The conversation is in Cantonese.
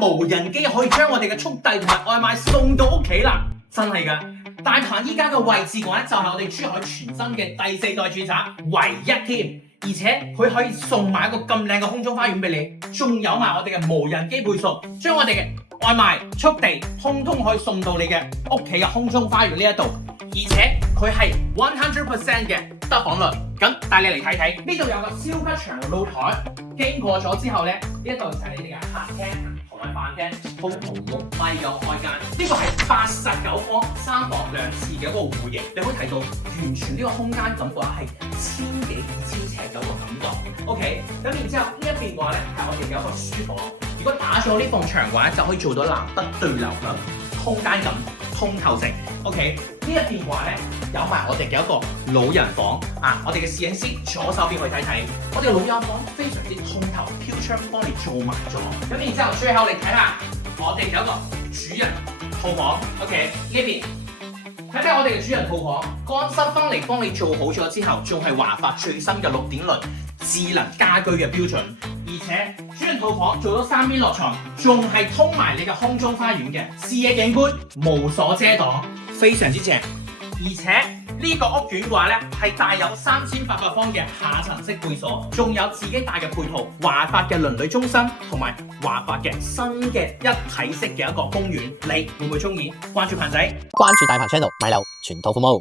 無人機可以將我哋嘅速遞同埋外賣送到屋企啦，真係㗎！大鵬依家嘅位置嘅話就係我哋珠海全新嘅第4代住宅唯一添，而且佢可以送埋一個咁靚嘅空中花園俾你，仲有埋我哋嘅無人機配送，將我哋嘅外賣速遞通通可以送到你嘅屋企嘅空中花園呢一度，而且佢係100% 嘅得房率。咁帶你嚟睇睇，呢度有個超級長嘅露台，經過咗之後咧，呢一度就係你哋嘅客廳同埋飯廳，通同6米嘅開間。呢個係89方3房2廁嘅一個戶型，你可以睇到完全呢個空間感覺係1000幾2000尺嘅一個感覺。OK， 咁然之後呢一邊嘅話咧係我哋有一個書房，如果打咗呢埲牆嘅話就可以做到南北對流嘅空間感、通透性。OK， 呢一邊嘅話咧有埋我哋嘅一個老人房啊，我哋嘅攝影師左手邊去睇睇，我哋嘅老友房非常之通透，飄窗幫你做埋咗。咁然之後最後嚟睇下，我哋有一個主人套房。OK， 呢邊睇睇我哋嘅主人套房，乾濕分離幫你做好咗之後，仲係華發最新嘅6.0智能家居嘅標準，而且主人套房做咗3邊落床，仲係通埋你嘅空中花園嘅視野景觀，無所遮擋，非常之正。而且呢個屋苑嘅話咧，係帶有3800方嘅下層式會所，仲有自己帶嘅配套，華發嘅鄰里中心同埋華發嘅新嘅一體式嘅一個公園，你會唔會中意？關注鵬仔，關注大鵬 channel 買樓全套服務。